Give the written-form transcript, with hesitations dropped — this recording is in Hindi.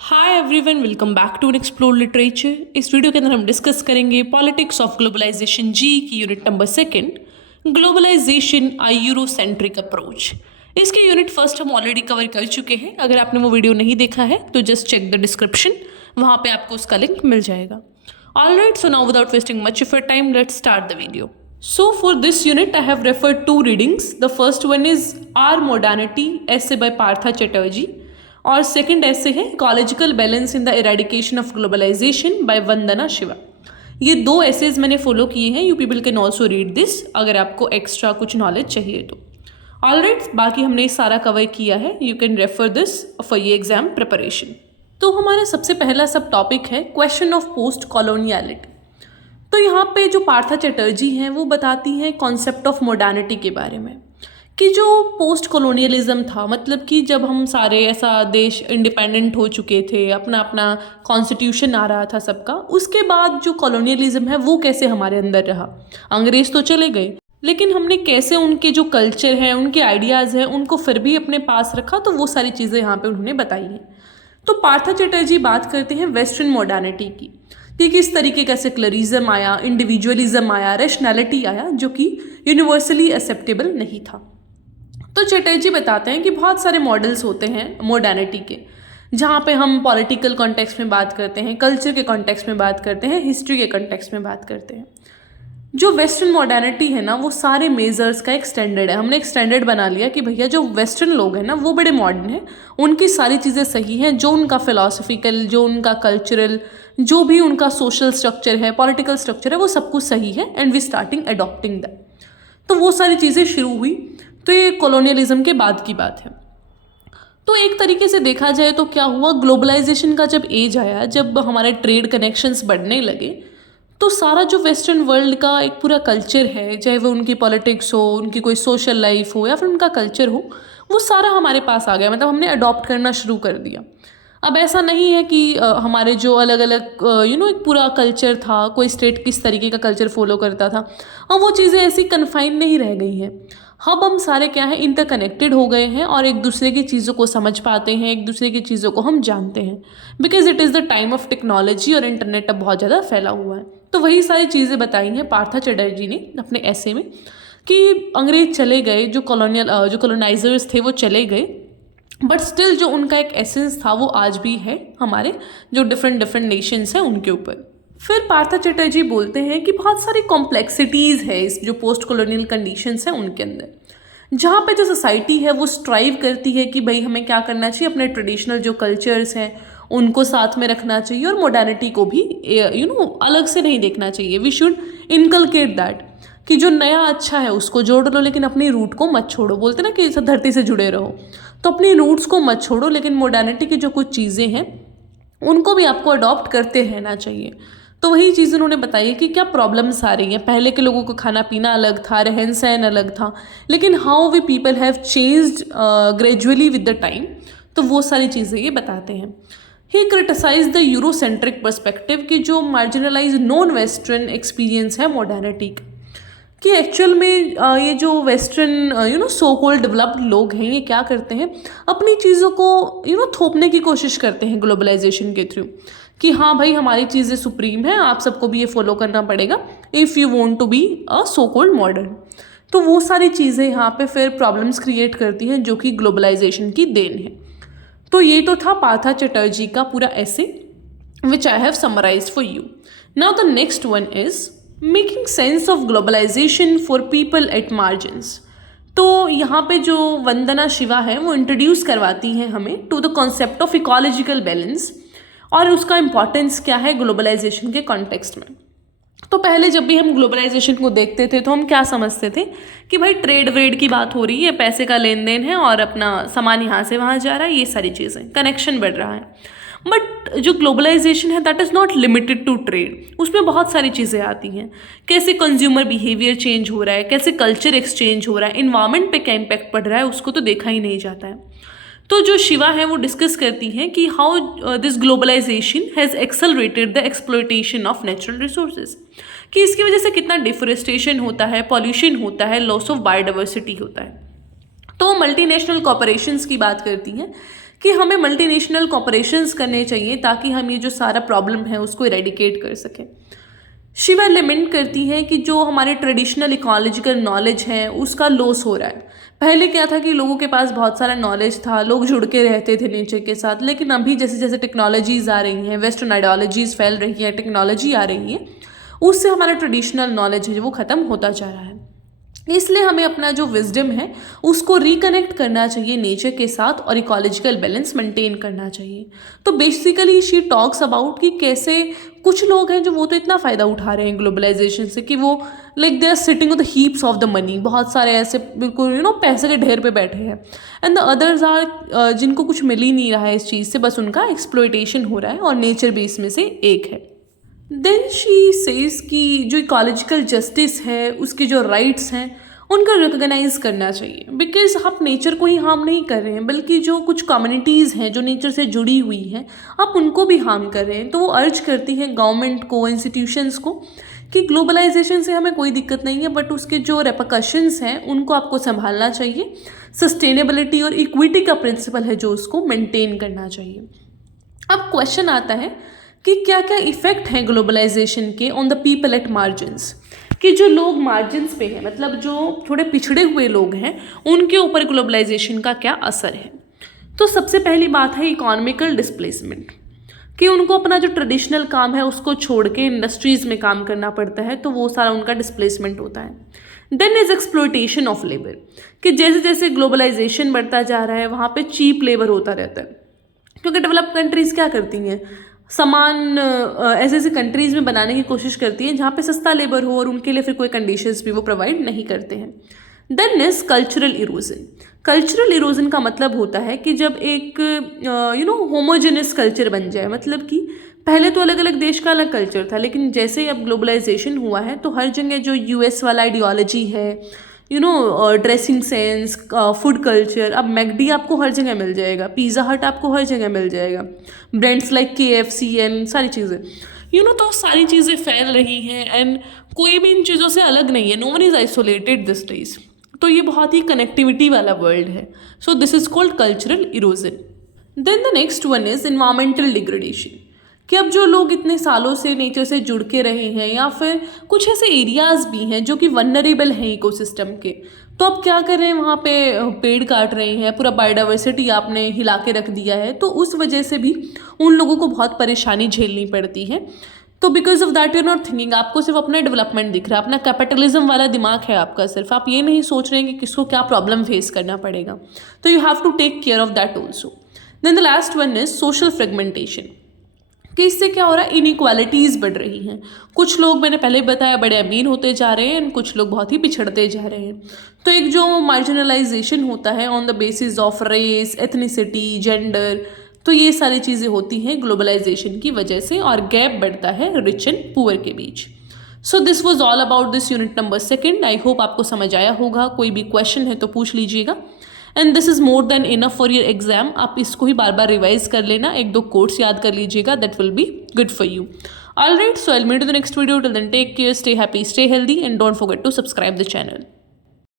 Hi everyone, welcome back to explore literature. इस वीडियो के अंदर हम डिस्कस करेंगे पॉलिटिक्स ऑफ ग्लोबलाइजेशन जी की यूनिट नंबर 2, ग्लोबलाइजेशन आ यूरोसेंट्रिक अप्रोच। इसके यूनिट फर्स्ट हम ऑलरेडी कवर कर चुके हैं। अगर आपने वो वीडियो नहीं देखा है तो जस्ट चेक द डिस्क्रिप्शन, वहाँ पे आपको उसका लिंक मिल जाएगा। Alright, so now without wasting much of your time, let's start the video. So for this unit I have referred two readings. The first one is Our Modernity, essay by Partha Chatterjee, और सेकंड ऐसे है ecological balance in the eradication of globalisation by Vandana Shiva. ये दो ऐसेज मैंने फॉलो किए हैं। You people can also read this अगर आपको एक्स्ट्रा कुछ नॉलेज चाहिए तो। ऑलराइट, बाकी हमने सारा कवर किया है। You can refer this for ये एग्जाम प्रिपरेशन। तो हमारा सबसे पहला सब टॉपिक है क्वेश्चन ऑफ पोस्ट कॉलोनियलिटी। तो यहाँ पे जो पार्था चटर्जी हैं वो बताती हैं कॉन्सेप्ट ऑफ मॉडर्निटी के बारे में, कि जो पोस्ट कॉलोनियलिज्म था, मतलब कि जब हम सारे ऐसा देश इंडिपेंडेंट हो चुके थे, अपना अपना कॉन्स्टिट्यूशन आ रहा था सबका, उसके बाद जो कॉलोनियलिज्म है वो कैसे हमारे अंदर रहा। अंग्रेज तो चले गए, लेकिन हमने कैसे उनके जो कल्चर है, उनके आइडियाज़ हैं, उनको फिर भी अपने पास रखा। तो वो सारी चीज़ें यहाँ पे उन्होंने बताई हैं। तो पार्था चटर्जी बात करते हैं वेस्टर्न मॉडर्निटी की, कि किस तरीके का सेकुलरिज्म आया, इंडिविजुअलिज्म आया, रैशनैलिटी आया, जो कि यूनिवर्सली एक्सेप्टेबल नहीं था। तो चटर्जी बताते हैं कि बहुत सारे मॉडल्स होते हैं मॉडर्निटी के, जहाँ पे हम पॉलिटिकल कॉन्टेक्स्ट में बात करते हैं, कल्चर के कॉन्टेक्स्ट में बात करते हैं, हिस्ट्री के कॉन्टेक्स्ट में बात करते हैं। जो वेस्टर्न मॉडर्निटी है ना, वो सारे मेजर्स का एक स्टैंडर्ड है। हमने एक स्टैंडर्ड बना लिया कि भैया जो वेस्टर्न लोग हैं ना वो बड़े मॉडर्न हैं, उनकी सारी चीज़ें सही हैं, जो उनका फिलोसफिकल, जो उनका कल्चरल, जो भी उनका सोशल स्ट्रक्चर है, पॉलिटिकल स्ट्रक्चर है, वो सब कुछ सही है, and we starting adopting that. तो वो सारी चीज़ें शुरू हुई। तो ये कॉलोनियलिज्म के बाद की बात है। तो एक तरीके से देखा जाए तो क्या हुआ, ग्लोबलाइजेशन का जब एज आया, जब हमारे ट्रेड कनेक्शंस बढ़ने लगे, तो सारा जो वेस्टर्न वर्ल्ड का एक पूरा कल्चर है, चाहे वो उनकी पॉलिटिक्स हो, उनकी कोई सोशल लाइफ हो, या फिर उनका कल्चर हो, वो सारा हमारे पास आ गया। मतलब हमने अडॉप्ट करना शुरू कर दिया। अब ऐसा नहीं है कि हमारे जो अलग अलग एक पूरा कल्चर था, कोई स्टेट किस तरीके का कल्चर फॉलो करता था, और वो चीज़ें ऐसी कन्फाइन नहीं रह गई हैं। अब हम सारे क्या हैं, इंटरकनेक्टेड हो गए हैं और एक दूसरे की चीज़ों को समझ पाते हैं, एक दूसरे की चीज़ों को हम जानते हैं, because it is the time of technology, और इंटरनेट अब बहुत ज़्यादा फैला हुआ है। तो वही सारी चीज़ें बताई हैं पार्था चटर्जी ने अपने ऐसे में, कि अंग्रेज चले गए, जो कॉलोनाइजर्स थे वो चले गए, बट स्टिल जो उनका एक एसेंस था वो आज भी है हमारे जो डिफरेंट नेशंस हैं उनके ऊपर। फिर पार्था चटर्जी बोलते हैं कि बहुत सारी कॉम्प्लेक्सिटीज़ है इस जो पोस्ट कॉलोनियल कंडीशंस हैं उनके अंदर, जहाँ पे जो सोसाइटी है वो स्ट्राइव करती है कि भाई हमें क्या करना चाहिए, अपने ट्रेडिशनल जो कल्चर्स हैं उनको साथ में रखना चाहिए, और मॉडर्निटी को भी अलग से नहीं देखना चाहिए। वी शुड इनकलकेट दैट, कि जो नया अच्छा है उसको जोड़ लो, लेकिन अपनी रूट को मत छोड़ो। बोलते ना कि धरती से जुड़े रहो, तो अपनी रूट्स को मत छोड़ो, लेकिन मॉडर्निटी की जो कुछ चीज़ें हैं उनको भी आपको अडॉप्ट करते रहना चाहिए। तो वही चीज़ उन्होंने बताई कि क्या प्रॉब्लम्स आ रही हैं। पहले के लोगों को खाना पीना अलग था, रहन सहन अलग था, लेकिन how we people have changed gradually with the time. तो वो सारी चीज़ें ये बताते हैं। He criticize the Eurocentric perspective, की जो मार्जिनलाइज नॉन वेस्टर्न एक्सपीरियंस है मॉडर्निटी का, कि एक्चुअल में ये जो वेस्टर्न सो कॉल्ड डेवलप्ड लोग हैं, ये क्या करते हैं, अपनी चीज़ों को थोपने की कोशिश करते हैं ग्लोबलाइजेशन के थ्रू, कि हाँ भाई हमारी चीज़ें सुप्रीम है, आप सबको भी ये फॉलो करना पड़ेगा if you want to be a so called modern. तो वो सारी चीज़ें यहाँ पे फिर प्रॉब्लम्स क्रिएट करती हैं, जो कि ग्लोबलाइजेशन की देन है। तो ये तो था पार्था चटर्जी का पूरा essay, which I have summarised for you. Now the next one is making sense of globalisation for people at margins. तो यहाँ पे जो वंदना शिवा है वो इंट्रोड्यूस करवाती हैं हमें to the concept of ecological balance, और उसका इम्पॉर्टेंस क्या है ग्लोबलाइजेशन के कॉन्टेक्स्ट में। तो पहले जब भी हम ग्लोबलाइजेशन को देखते थे तो हम क्या समझते थे कि भाई ट्रेड व्रेड की बात हो रही है, पैसे का लेन देन है, और अपना सामान यहाँ से वहाँ जा रहा है, ये सारी चीज़ें, कनेक्शन बढ़ रहा है। बट जो ग्लोबलाइजेशन है that is not limited to trade. उसमें बहुत सारी चीज़ें आती हैं, कैसे कंज्यूमर बिहेवियर चेंज हो रहा है, कैसे कल्चर एक्सचेंज हो रहा है, इन्वायरमेंट पे क्या इम्पैक्ट पड़ रहा है, उसको तो देखा ही नहीं जाता है। तो जो शिवा है वो डिस्कस करती हैं कि how this globalisation has accelerated the exploitation of natural resources, कि इसकी वजह से कितना डिफोरेस्टेशन होता है, पॉल्यूशन होता है, लॉस ऑफ बायोडाइवर्सिटी होता है। तो मल्टीनेशनल कॉरपोरेशंस की बात करती हैं कि हमें मल्टीनेशनल कॉपरेशंस करने चाहिए ताकि हम ये जो सारा प्रॉब्लम है उसको इरेडिकेट कर सकें। शिवा लेमेंट करती हैं कि जो हमारे ट्रेडिशनल इकोलॉजिकल नॉलेज है उसका लॉस हो रहा है। पहले क्या था कि लोगों के पास बहुत सारा नॉलेज था, लोग जुड़ के रहते थे नेचर के साथ, लेकिन अभी जैसे जैसे टेक्नोलॉजीज़ आ रही हैं, वेस्टर्न आइडियोलॉजीज़ फैल रही हैं, टेक्नोलॉजी आ रही है, उससे हमारा ट्रेडिशनल नॉलेज है वो ख़त्म होता जा रहा है। इसलिए हमें अपना जो विजडम है उसको रिकनेक्ट करना चाहिए नेचर के साथ और इकोलॉजिकल बैलेंस मेंटेन करना चाहिए। तो बेसिकली शी टॉक्स अबाउट कि कैसे कुछ लोग हैं जो वो तो इतना फ़ायदा उठा रहे हैं ग्लोबलाइजेशन से कि वो like they are sitting on the heaps of the money, बहुत सारे ऐसे बिल्कुल पैसे के ढेर पे बैठे हैं। एंड द अदर्स आर जिनको कुछ मिल ही नहीं रहा है इस चीज़ से, बस उनका एक्सप्लॉयटेशन हो रहा है और नेचर भी इसमें से एक है। देन शी सेज कि जो इकोलॉजिकल जस्टिस है, उसके जो राइट्स हैं उनका रिकॉग्नाइज करना चाहिए, बिकॉज आप नेचर को ही हार्म नहीं कर रहे हैं बल्कि जो कुछ कम्युनिटीज़ हैं जो नेचर से जुड़ी हुई हैं आप उनको भी हार्म कर रहे हैं। तो वो अर्ज करती हैं गवर्नमेंट को, इंस्टीट्यूशंस को कि ग्लोबलाइजेशन से हमें कोई दिक्कत नहीं है, बट उसके जो रेपरकशंस हैं उनको आपको संभालना चाहिए। सस्टेनेबिलिटी और इक्विटी का प्रिंसिपल है जो उसको मेंटेन करना चाहिए। अब क्वेश्चन आता है कि क्या क्या इफ़ेक्ट हैं ग्लोबलाइजेशन के on the people at margins, कि जो लोग मार्जिन्स पे हैं, मतलब जो थोड़े पिछड़े हुए लोग हैं, उनके ऊपर ग्लोबलाइजेशन का क्या असर है। तो सबसे पहली बात है इकोनॉमिकल डिस्प्लेसमेंट, कि उनको अपना जो ट्रेडिशनल काम है उसको छोड़ के इंडस्ट्रीज़ में काम करना पड़ता है, तो वो सारा उनका डिस्प्लेसमेंट होता है। Then is exploitation of labour, कि जैसे जैसे ग्लोबलाइजेशन बढ़ता जा रहा है वहाँ पे चीप लेबर होता रहता है, क्योंकि डेवलप कंट्रीज़ क्या करती हैं, सामान ऐसे ऐसे कंट्रीज़ में बनाने की कोशिश करती हैं जहाँ पे सस्ता लेबर हो और उनके लिए फिर कोई कंडीशंस भी वो प्रोवाइड नहीं करते हैं। Then is cultural erosion. Cultural erosion का मतलब होता है कि जब एक होमोजेनस कल्चर बन जाए, मतलब कि पहले तो अलग अलग देश का अलग कल्चर था, लेकिन जैसे ही अब ग्लोबलाइजेशन हुआ है तो हर जगह जो यूएस वाला आइडियोलॉजी है, ड्रेसिंग सेंस, फूड कल्चर, अब मैकडी आपको हर जगह मिल जाएगा, पिज़्ज़ा हट आपको हर जगह मिल जाएगा, ब्रांड्स लाइक KFC एंड सारी चीज़ें, तो सारी चीज़ें फैल रही हैं एंड कोई भी इन चीज़ों से अलग नहीं है। No one is isolated these days. तो ये बहुत ही कनेक्टिविटी वाला वर्ल्ड है। So this is called cultural erosion. Then the next one is environmental degradation, कि अब जो लोग इतने सालों से नेचर से जुड़ के रहे हैं या फिर कुछ ऐसे एरियाज़ भी हैं जो कि वनरेबल हैं इकोसिस्टम के, तो अब क्या कर रहे हैं, वहाँ पे पेड़ काट रहे हैं, पूरा बायोडाइवर्सिटी आपने हिला के रख दिया है, तो उस वजह से भी उन लोगों को बहुत परेशानी झेलनी पड़ती है। तो because of that you not thinking, आपको सिर्फ अपना डेवलपमेंट दिख रहा है, अपना कैपिटलिज्म वाला दिमाग है आपका सिर्फ, आप ये नहीं सोच रहे हैं कि किसको क्या प्रॉब्लम फेस करना पड़ेगा। तो you have to take care of that also. Then the last one is social fragmentation, कि इससे क्या हो रहा है, इनइक्वालिटीज़ बढ़ रही हैं। कुछ लोग, मैंने पहले बताया, बड़े अमीर होते जा रहे हैं, कुछ लोग बहुत ही पिछड़ते जा रहे हैं। तो एक जो मार्जिनलाइजेशन होता है on the basis of race, ethnicity, gender, तो ये सारी चीज़ें होती हैं ग्लोबलाइजेशन की वजह से, और गैप बढ़ता है रिच एंड पुअर के बीच। So this was all about this unit number 2। I hope आपको समझ आया होगा। कोई भी क्वेश्चन है तो पूछ लीजिएगा। And this is more than enough for your exam. आप इसको ही बार बार रिवाइज कर लेना, 1-2 कोर्स याद कर लीजिएगा, that will be good for you. Alright, so I will meet you in the next video. Till then take care, stay happy, stay healthy and don't forget to subscribe the channel.